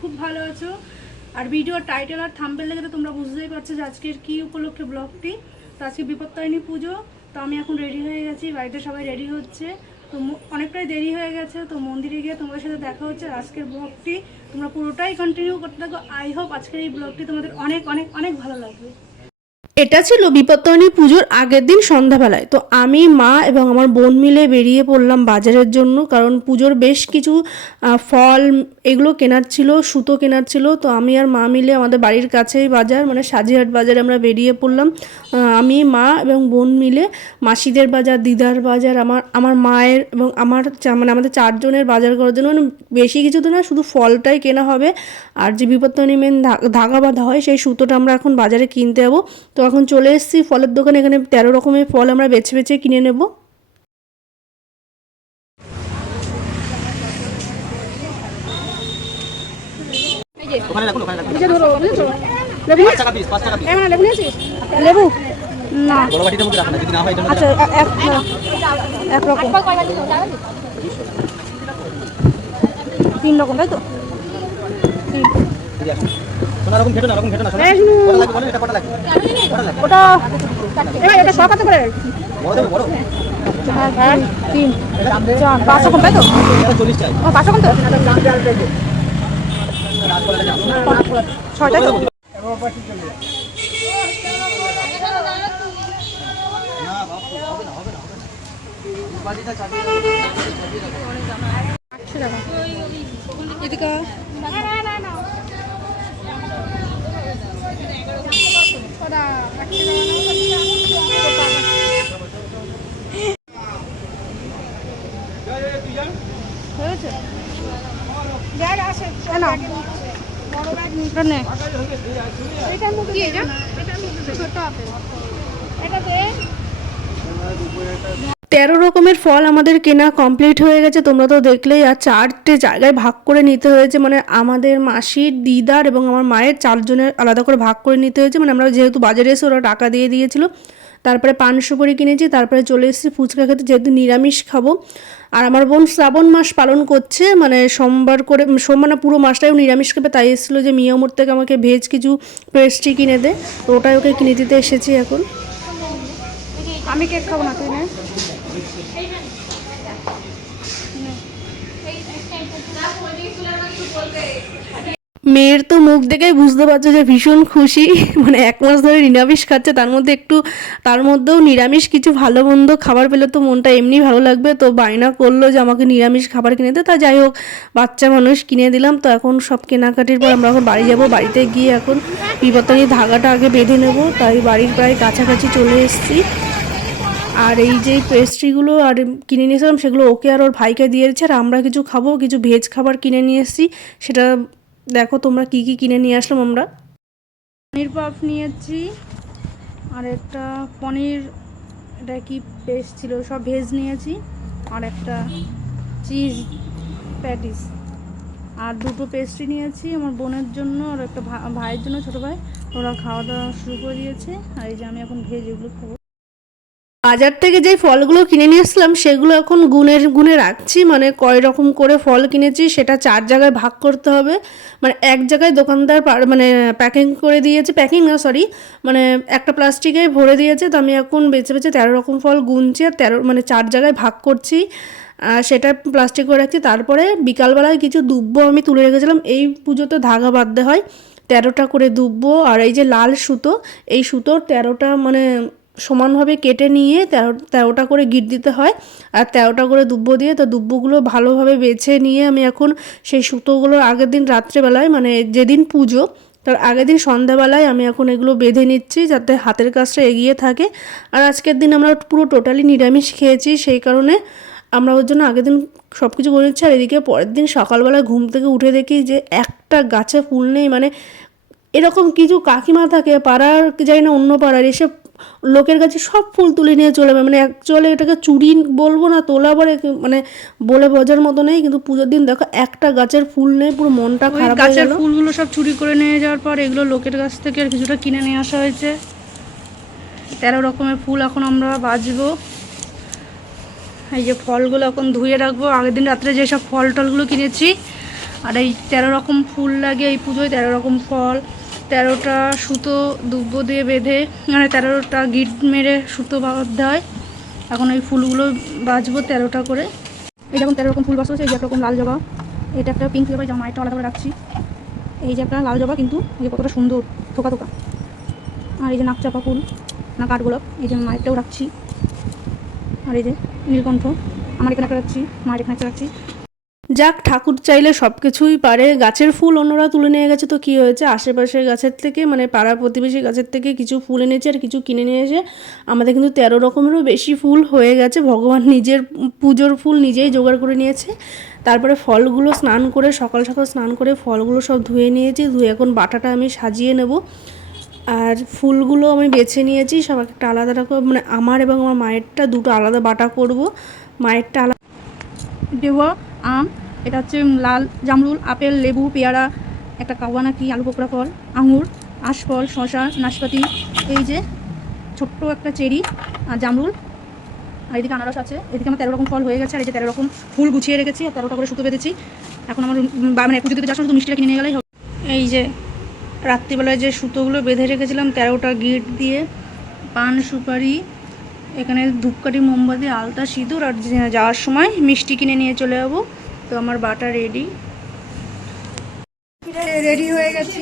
খুব ভালো আছো। আর ভিডিওর টাইটেল আর থাম্বনেল দেখে তো তোমরা বুঝতেই পারছো যে আজকের কী উপলক্ষে ব্লগটি। তো আজকে বিপত্তারিণী পুজো। তো আমি এখন রেডি হয়ে গেছি, বাড়িতে সবাই রেডি হচ্ছে। তো অনেকটাই দেরি হয়ে গেছে, তো মন্দিরে গিয়ে তোমাদের সাথে দেখা হচ্ছে। আজকের ব্লগটি তোমরা পুরোটাই কন্টিনিউ করতে থাকো। আই হোপ আজকের এই ব্লগটি তোমাদের অনেক অনেক অনেক ভালো লাগবে। এটা ছিল বিপত্তারিণী পুজোর আগের দিন সন্ধ্যাবেলায়। তো আমি, মা এবং আমার বোন মিলে বেরিয়ে পড়লাম বাজারের জন্য, কারণ পুজোর বেশ কিছু ফল এগুলো কেনার ছিল, সুতো কেনার ছিল। তো আমি আর মা মিলে আমাদের বাড়ির কাছেই বাজার, মানে সাজিহাট বাজারে আমরা বেরিয়ে পড়লাম। আমি, মা এবং বোন মিলে মাসিদের বাজার, দিদার বাজার, আমার মায়ের এবং মানে আমাদের চারজনের বাজার করার জন্য। মানে বেশি কিছু তো না, শুধু ফলটাই কেনা হবে। আর যে বিপত্তারিণী মেন ধাগা বাঁধা হয় সেই সুতোটা আমরা এখন বাজারে কিনতে যাবো। তো এখন চলে এসেছি ফলের দোকানে। এখানে 13 রকমের ফল আমরা বেছে বেছে কিনে নেব। লেবু না, আচ্ছা এক রকম 3 রকম, তাই তো? ওটা এটা সব কত করে? 3 4 5 রকম, তাই তো? 5 রকম তো 6, তাই তো? এদিকে হয়েছে ব্যাগ আছে না, বড় ব্যাগ নিয়ে এটার মধ্যে কি এটা ছোট আপেল এটা দে। 13 রকমের ফল আমাদের কেনা কমপ্লিট হয়ে গেছে, তোমরা তো দেখলেই। আর 4টে জায়গায় ভাগ করে নিতে হয়েছে, মানে আমাদের মাসির, দিদার এবং আমার মায়ের 4 জনের আলাদা করে ভাগ করে নিতে হয়েছে। মানে আমরা যেহেতু বাজারে এসে ওরা টাকা দিয়ে দিয়েছিল। তারপরে পান সুপারি কিনেছি, তারপরে চলে এসেছি ফুচকা খেতে, যেহেতু নিরামিষ খাবো। আর আমার বোন শ্রাবণ মাস পালন করছে, মানে সোমবার করে, সোমবার না পুরো মাসটাই নিরামিষ খাবে। তাই এসেছিলো যে মিয়ামোর থেকে আমাকে ভেজ কিছু পেস্ট্রি কিনে দে, তো ওটাই ওকে কিনে দিতে এসেছি এখন। আমি কেক খাবো না, তুই নে। মেয়ের তো মুখ দেখেই বুঝতে পারছো যে ভীষণ খুশি। মানে 1 মাস ধরে নিরামিষ খাচ্ছে, তার মধ্যেও নিরামিষ কিছু ভালো মন্দ খাবার পেলে তো মনটা এমনি ভালো লাগবে। তো বায়না করলো যে আমাকে নিরামিষ খাবার কিনে দে। তা যাই হোক, বাচ্চা মানুষ কিনে দিলাম। তো এখন সব কেনাকাটির পর আমরা এখন বাড়ি যাব। বাড়িতে গিয়ে এখন বিপত্তারিণীর ধাগাটা আগে বেঁধে নেব। তাই বাড়ির প্রায় কাছাকাছি চলে এসেছি। আর এই যে পেস্ট্রিগুলো আর কিনে নিয়েছিলাম, সেগুলো ওকে আর ওর ভাইকে দিয়ে দিচ্ছে। আর আমরা কিছু খাবো, কিছু ভেজ খাবার কিনে নিয়ে এসেছি। সেটা দেখো তোমরা কি কি কিনে নিয়ে আসলাম আমরা। পনির পাফ নিয়েছি, আর একটা পনির, এটা কি পেস্ট ছিল, সব ভেজ নিয়েছি। আর একটা চিজ প্যাটিস, আর 2টো পেস্ট্রি নিয়েছি আমার বোনের জন্য আর একটা ভাইয়ের জন্য, ছোটো ভাই। ওরা খাওয়া দাওয়া শুরু করে দিয়েছে। আর এই যে আমি এখন ভেজ এগুলো খাবো। বাজার থেকে যে ফলগুলো কিনে নিয়ে আসলাম সেগুলো এখন গুনে রাখছি। মানে কয় রকম করে ফল কিনেছি সেটা 4 জায়গায় ভাগ করতে হবে। মানে এক জায়গায় দোকানদার মানে প্যাকিং করে দিয়েছে, প্যাকিং না সরি, মানে একটা প্লাস্টিকে ভরে দিয়েছে। তো আমি এখন বেছে বেছে 13 রকম ফল গুনছি আর 13 মানে 4 জায়গায় ভাগ করছি। সেটা প্লাস্টিক করে রাখছি। তারপরে বিকালবেলায় কিছু দুব্বো আমি তুলে রেখেছিলাম। এই পুজোতে ধাগা বাঁধতে হয়, 13টা করে দুব্বো। আর এই যে লাল সুতো, এই সুতোর 13টা মানে সমানভাবে কেটে নিয়ে 13টা করে গিট দিতে হয়। আর 13টা করে দুব্বো দিয়ে, তো দুব্বোগুলো ভালোভাবে বেছে নিয়ে আমি এখন সেই সুতোগুলো আগের দিন রাত্রেবেলায়, মানে যেদিন পুজো তার আগের দিন সন্ধ্যাবেলায় আমি এখন এগুলো বেঁধে নিচ্ছি, যাতে হাতের কাজটা এগিয়ে থাকে। আর আজকের দিন আমরা পুরো টোটালি নিরামিষ খেয়েছি, সেই কারণে আমরা ওর জন্য আগের দিন সব কিছু করে নিচ্ছি। আর এদিকে পরের দিন সকালবেলা ঘুম থেকে উঠে দেখি যে একটা গাছে ফুল নেই। মানে এরকম কিছু কাকিমা থাকে পাড়ার, যাই না অন্য পাড়ার, এসে লোকের কাছে সব ফুল তুলে নিয়ে চলে যাবে। মানে অ্যাকচুয়ালি এটাকে চুরি বলবো না, তোলা বলে মানে বলে বোঝার মতো নেই। কিন্তু পুজোর দিন দেখো একটা গাছের ফুল নেই, পুরো মনটা খারাপ হয়ে গেল। গাছের ফুলগুলো সব চুরি করে নিয়ে যাওয়ার পর এগুলো লোকের কাছ থেকে আর কিছুটা কিনে নিয়ে আসা হয়েছে। 13 রকমের ফুল এখন আমরা বাজবো। এই যে ফলগুলো এখন ধুয়ে রাখবো। আগের দিন রাত্রে যেসব ফল টলগুলো কিনেছি আর এই 13 রকম ফুল লাগে এই পুজোয়, 13 রকম ফল, 13টা সুতো দুব্ব দিয়ে বেঁধে, মানে 13টা গিট মেরে সুতো বাঁধতে হয়। এখন ওই ফুলগুলো বাজবো 13টা করে। এই যেমন 13 রকম ফুল বাঁচবো। এই যে একটা রকম লাল জবা, এটা একটা পিঙ্ক জবা, যেমন মায়েরটা আলাদা করে রাখছি। এই যে একটা লাল জবা, কিন্তু এই যে কতটা সুন্দর থোকা থোকা। আর এই যে নাকচাপা ফুল না কাঠগোলাপ, এই যে মায়েরটাও রাখছি। আর এই যে নীলকণ্ঠ, আমার এখানে একটা রাখছি, মায়ের এখানে একটা রাখছি। যাক, ঠাকুর চাইলে সব কিছুই পারে। গাছের ফুল অন্যরা তুলে নিয়ে গেছে, তো কী হয়েছে, আশেপাশের গাছের থেকে মানে পাড়া প্রতিবেশী গাছের থেকে কিছু ফুল এনেছে আর কিছু কিনে নিয়ে এসে আমাদের কিন্তু 13 রকমেরও বেশি ফুল হয়ে গেছে। ভগবান নিজের পুজোর ফুল নিজেই জোগাড় করে নিয়েছে। তারপরে ফলগুলো স্নান করে, সকাল সকাল স্নান করে ফলগুলো সব ধুয়ে নিয়েছি। ধুয়ে এখন বাটাটা আমি সাজিয়ে নেব। আর ফুলগুলো আমি বেছে নিয়েছি সব একটা আলাদা রকম, মানে আমার এবং আমার মায়েরটা দুটো আলাদা বাটা করব। মায়েরটা আলাদা দেওয়া আম, এটা হচ্ছে লাল জামরুল, আপেল, লেবু, পেয়ারা, একটা কাওয়া নাকি আলু পোকরা ফল, আঙুর, আশফল, শশা, নাশপাতি, এই যে ছোট্ট একটা চেরি আর জামরুল, আর এদিকে আনারস আছে। এদিকে আমার 13 রকম ফল হয়ে গেছে। আর এই যে 13 রকম ফুল গুছিয়ে রেখেছি আর 13টা করে সুতো বেঁধেছি। এখন আমার মানে পুজো দিতে যাওয়ার সময় তো মিষ্টিটা কিনে নিয়ে গেলেই হবে। এই যে রাত্রিবেলায় যে সুতোগুলো বেঁধে রেখেছিলাম 13টা গিট দিয়ে, পান সুপারি, এখানে ধূপকাঠি, মোমবাতি, আলতা, সিঁদুর, আর যাওয়ার সময় মিষ্টি কিনে নিয়ে চলে যাবো। তো আমার বাটা রেডি হয়ে গেছি।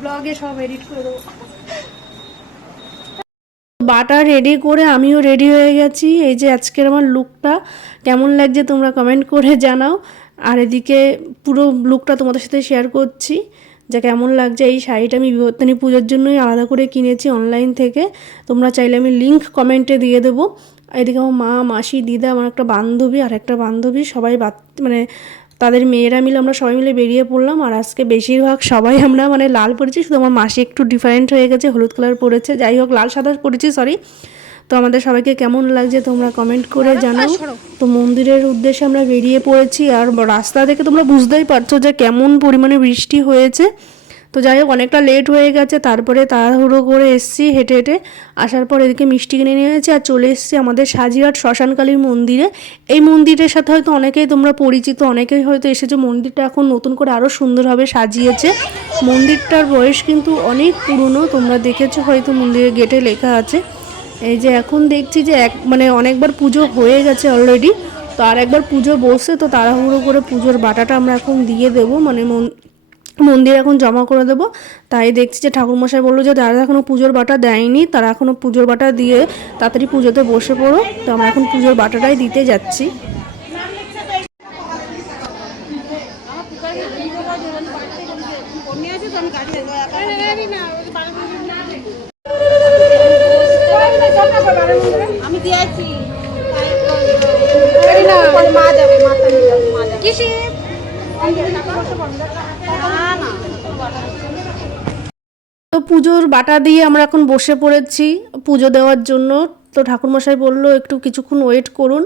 ব্লগে সব এডিট করে দেবো। বাটা রেডি করে আমিও রেডি হয়ে গেছি। এই যে আজকের আমার লুকটা কেমন লাগছে তোমরা কমেন্ট করে জানাও। আর এদিকে পুরো লুকটা তোমাদের সাথে শেয়ার করছি যা কেমন লাগছে। এই শাড়িটা আমি বিবর্তনী পুজোর জন্যই আলাদা করে কিনেছি অনলাইন থেকে। তোমরা চাইলে আমি লিঙ্ক কমেন্টে দিয়ে দেবো। এদিকে আমার মা, মাসি, দিদা, আমার একটা বান্ধবী আর একটা বান্ধবী, সবাই মানে তাদের মেয়েরা মিলে আমরা সবাই মিলে বেরিয়ে পড়লাম। আর আজকে বেশিরভাগ সবাই আমরা মানে লাল পরেছি, শুধু আমার মাসি একটু ডিফারেন্ট হয়ে গেছে, হলুদ কালার পরেছে। যাই হোক, লাল সাদা পরেছি, সরি। তো আমাদের সবাইকে কেমন লাগছে তোমরা কমেন্ট করে জানাও। তো মন্দিরের উদ্দেশ্যে আমরা বেরিয়ে পড়েছি। আর রাস্তা থেকে তোমরা বুঝতেই পারছো যে কেমন পরিমাণে বৃষ্টি হয়েছে। তো যাই হোক, অনেকটা লেট হয়ে গেছে। তারপরে তাড়াহুড়ো করে এসেছি হেঁটে হেঁটে। আসার পর এদিকে মিষ্টি কিনে নিয়ে এসেছি আর চলে এসেছি আমাদের সাজিরহাট শ্মশানকালীর মন্দিরে। এই মন্দিরের সাথে হয়তো অনেকেই তোমরা পরিচিত, অনেকেই হয়তো এসেছো। মন্দিরটা এখন নতুন করে আরও সুন্দরভাবে সাজিয়েছে। মন্দিরটার বয়স কিন্তু অনেক পুরনো, তোমরা দেখেছো হয়তো, মন্দিরের গেটে লেখা আছে। এই যে এখন দেখছি যে মানে অনেকবার পুজো হয়ে গেছে অলরেডি, তো আর একবার পুজো বসে, তো তাড়াহুড়ো করে পুজোর বাটাটা আমরা এখন দিয়ে দেবো, মানে মন্দির এখন জমা করে দেবো। তাই দেখছি যে ঠাকুরমশাই বললো যে যারা এখনও পুজোর বাটা দেয়নি তারা এখনও পুজোর বাটা দিয়ে তাড়াতাড়ি পুজোতে বসে পড়ো। তো আমরা এখন পুজোর বাটাটাই দিতে যাচ্ছি। আমি দিয়েছি তো পুজোর বাটা দিয়ে আমরা এখন বসে পড়েছি পুজো দেওয়ার জন্য। তো ঠাকুরমশাই বললো একটু কিছুক্ষণ ওয়েট করুন,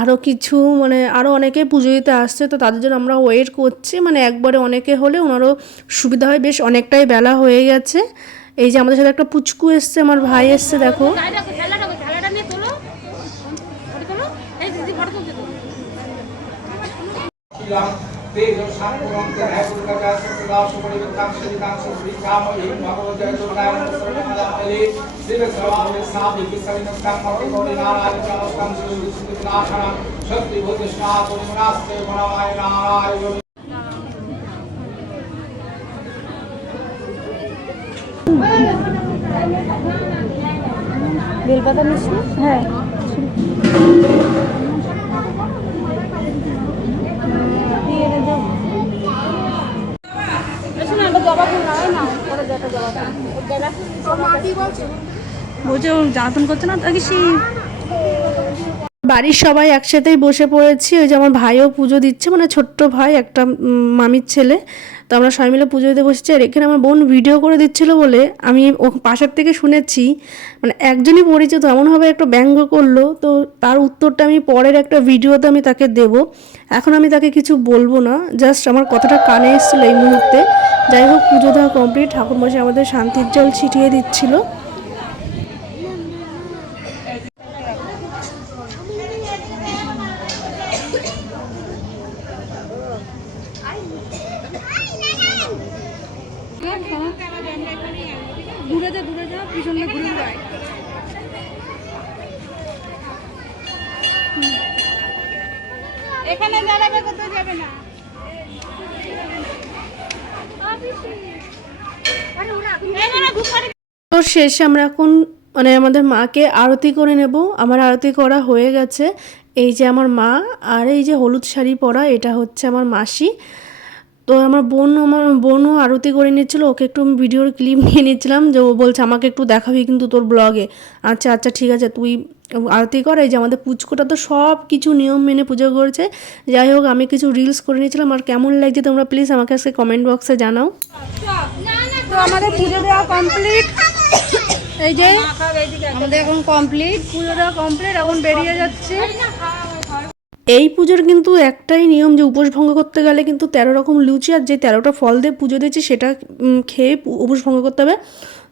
আরও কিছু মানে আরও অনেকে পুজো দিতে আসছে, তো তাদের জন্য আমরা ওয়েট করছি। মানে একবারে অনেকে হলে ওনারও সুবিধা হয়, বেশ অনেকটাই বেলা হয়ে গেছে। এই যে আমাদের সাথে একটা পুচকু এসছে, আমার ভাই এসছে, দেখো। तेजो शांतरं तेजोगा सदाश परिवृतां श्रीकां श्रीकां हि भगवते जयतुनाय सर्वमदामले दिवसवामे सामि विसरिनं कामति कोटि नारायण चमस्तं श्रीविष्णुनाथनं शक्ति भूतस्ना पुरमनास्ते गुणवाय नारायण। বেলপাতা মিষ্টি, হ্যাঁ বলছে ও জ্বালাতন করছে না দেখি। বাড়ির সবাই একসাথেই বসে পড়েছি। ওই যে আমার ভাইও পুজো দিচ্ছে, মানে ছোট্ট ভাই, একটা মামির ছেলে। তো আমরা সবাই মিলে পুজো দিতে বসেছি। আর এখানে আমার বোন ভিডিও করে দিচ্ছিল বলে আমি ও পাশের থেকে শুনেছি, মানে একজনই পরিচিত এমনভাবে একটা ব্যঙ্গ করলো। তো তার উত্তরটা আমি পরের একটা ভিডিওতে আমি তাকে দেব। এখন আমি তাকে কিছু বলবো না, জাস্ট আমার কথাটা কানে এসেছিলো এই মুহূর্তে। যাই হোক, পুজো দেওয়া কমপ্লিট। ঠাকুরমশাই আমাদের শান্তির জল ছিটিয়ে দিচ্ছিলো। দূরে যা পিছনে ঘুরে যায়। এখানে দাঁড়াবে, কোথাও যাবে না। তো শেষে আমরা এখন মানে আমাদের মাকে আরতি করে নেব। আমার আরতি করা হয়ে গেছে। এই যে আমার মা, আর এই যে হলুদ শাড়ি পরা এটা হচ্ছে আমার মাসি। তো আমার বোনও আরতি করে নিচ্ছিল, ওকে একটু আমি ভিডিওর ক্লিপ নিয়ে নিচ্ছিলাম, যে ও বলছে আমাকে একটু দেখাবি কিন্তু তোর ব্লগে। আচ্ছা আচ্ছা ঠিক আছে, তুই আরতি কর। এই যে আমাদের পুচকোটা তো সব কিছু নিয়ম মেনে পুজো করেছে। যাই হোক, আমি কিছু রিলস করে নিয়েছিলাম, আর কেমন লাগছে তোমরা প্লিজ আমাকে আজকে কমেন্ট বক্সে জানাও। তো আমাদের পুজো দেওয়া কমপ্লিট। এই যে আমাদের এখন কমপ্লিট, পুজো দেওয়া কমপ্লিট, এখন বেরিয়ে যাচ্ছে। এই পুজোর কিন্তু একটাই নিয়ম, যে উপোস ভঙ্গ করতে গেলে কিন্তু 13 রকম লুচি আর যে 13টা ফল দিয়ে পুজো দিয়েছি সেটা খেয়ে উপোস ভঙ্গ করতে হবে।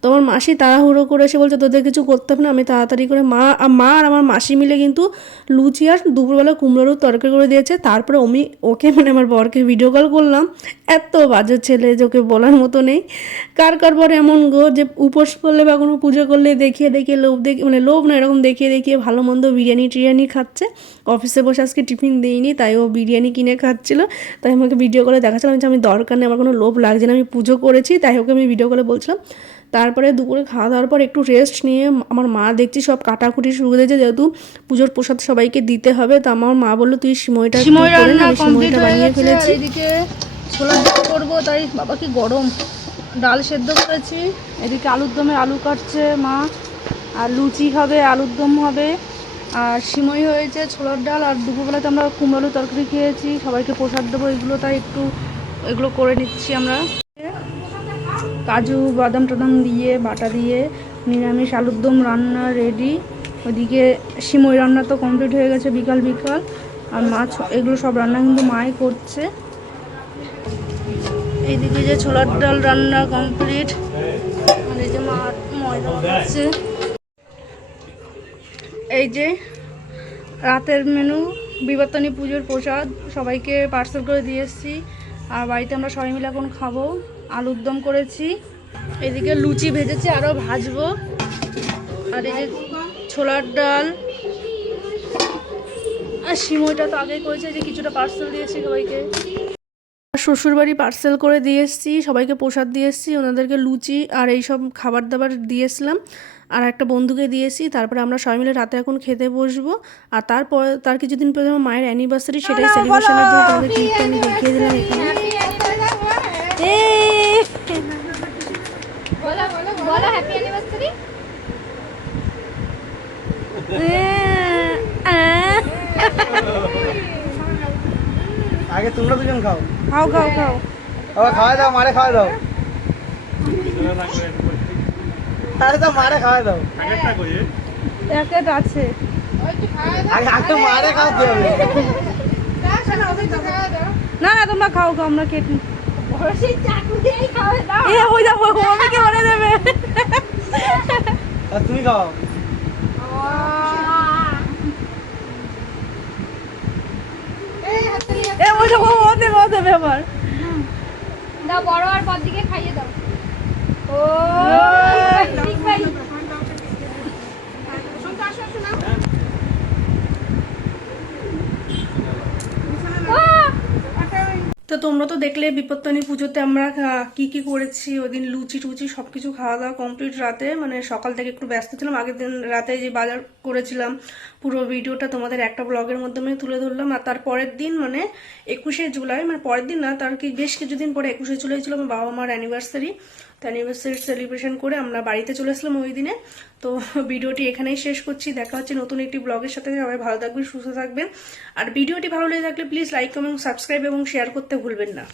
তো আমার মাসি তাড়াহুড়ো করে এসে বলছে তোদের কিছু করতে হবে না। আমি তাড়াতাড়ি করে মা আর আমার মাসি মিলে কিন্তু লুচি আর দুপুরবেলা কুমড়োর তরকারি করে দিয়েছে। তারপরে ওকে মানে আমার বরকে ভিডিও কল করলাম। এত বাজে ছেলে যে ওকে বলার মতো নেই। কার পরে এমন গো, যে উপোস করলে বা কোনো পুজো করলে দেখিয়ে লোভ না, এরকম দেখিয়ে ভালো মন্দ বিরিয়ানি খাচ্ছে। অফিসে বসে আজকে টিফিন দিইনি, তাই ও বিরিয়ানি কিনে খাচ্ছিল। তাই আমাকে ভিডিও কলে দেখাচ্ছিলাম যে আমি দরকার নেই, আমার কোনো লোভ লাগছে না, আমি পুজো করেছি। তাই ওকে আমি ভিডিও কলে বলছিলাম। তারপরে দুপুরে খাওয়া দাওয়ার পর একটু রেস্ট নিয়ে আমার মা দেখছি সব কাটাকুটি শুরু করেছে, যেহেতু পুজোর প্রসাদ সবাইকে দিতে হবে। তো আমার মা বললো তুই সিমইটা বানিয়ে ফেলেছি। এদিকে ছোলার ডাল করবো, তাই বাবা কি গরম। ডাল সেদ্ধ করেছি, এদিকে আলুর দমে আলু কাটছে মা, আর লুচি হবে, আলুর দম হবে, আর সিমই হয়েছে, ছোলার ডাল। আর দুপুরবেলাতে আমরা কুমড়ো তরকারি খেয়েছি, সবাইকে প্রসাদ দেবো এগুলো, তাই একটু এগুলো করে নিচ্ছি আমরা। কাজু বাদাম টাদাম দিয়ে বাটা দিয়ে নিরামিষ আলুর দম রান্না রেডি। ওইদিকে সিমই রান্না তো কমপ্লিট হয়ে গেছে বিকাল। আর মাছ এগুলো সব রান্না কিন্তু মাই করছে। এইদিকে যে ছোলার ডাল রান্না কমপ্লিট, আর এই যে মা ময়দা হচ্ছে। এই যে রাতের মেনু, বিবর্তনী পুজোর প্রসাদ সবাইকে পার্সেল করে দিয়ে এসেছি। আর বাড়িতে আমরা সবাই মিলে এখন খাবো। আলুর দম করেছি, এদিকে লুচি ভেজেছি, আরও ভাজবো। আর এই যে ছোলার ডাল আর সিমইটা তো আগেই করেছে, যে কিছুটা পার্সেল দিয়েছি সবাইকে। শ্বশুরবাড়ি পার্সেল করে দিয়ে এসেছি, সবাইকে প্রসাদ দিয়ে এসেছি, ওনাদেরকে লুচি আর এইসব খাবার দাবার দিয়েছিলাম, আর একটা বন্ধুকে দিয়েছি। তারপরে আমরা সবাই মিলে রাতে এখন খেতে বসবো। আর তার কিছুদিন পরে আমার মায়ের অ্যানিভার্সারি, সেটাই সেলিব্রেশনের জন্য তাদের ক্লিপটা আমি দেখিয়ে দিলাম এখানে। বলো হ্যাপি অ্যানিভার্সারি। আগে তোমরা দুজন খাও। খাও আবার খাওয়াই দাও, মারে খাওয়াই দাও। আরে তো মারে খাওয়াই দাও। প্যাকেট আছে। আগে মারে খাওয়াতে হবে। না তোমরা খাও, আমরা কেটে দেবে। আর তুমি খাও। দেবে আবার। দাও বড় আর পর দিকে খাইয়ে দাও। ও ঠিক ভাই। তো তোমরা তো দেখলে বিপত্তানি পুজোতে আমরা কি করেছি। ওদিন লুচি টুচি সব কিছু খাওয়া দাওয়া কমপ্লিট রাতে, মানে সকাল থেকে একটু ব্যস্ত ছিলাম। আগের দিন রাতে যে বাজার করেছিলাম পুরো ভিডিওটা তোমাদের একটা ব্লগের মাধ্যমে তুলে ধরলাম। আর তার পরের দিন মানে 21শে জুলাই, মানে পরের দিন না, তার বেশ কিছুদিন পরে 21শে জুলাই ছিল আমার বাবা মার অ্যানিভার্সারি। তো অ্যানিভার্সারি সেলিব্রেশন করে আমরা বাড়িতে চলে আসলাম ওই দিনে। তো ভিডিওটি এখানেই শেষ করছি। দেখা হচ্ছে নতুন একটি ব্লগের সাথে। সবাই ভালো থাকবেন, সুস্থ থাকবেন। আর ভিডিওটি ভালো লেগে থাকলে প্লিজ লাইক, কমেন্ট, সাবস্ক্রাইব এবং শেয়ার করতে ভুলবেন না।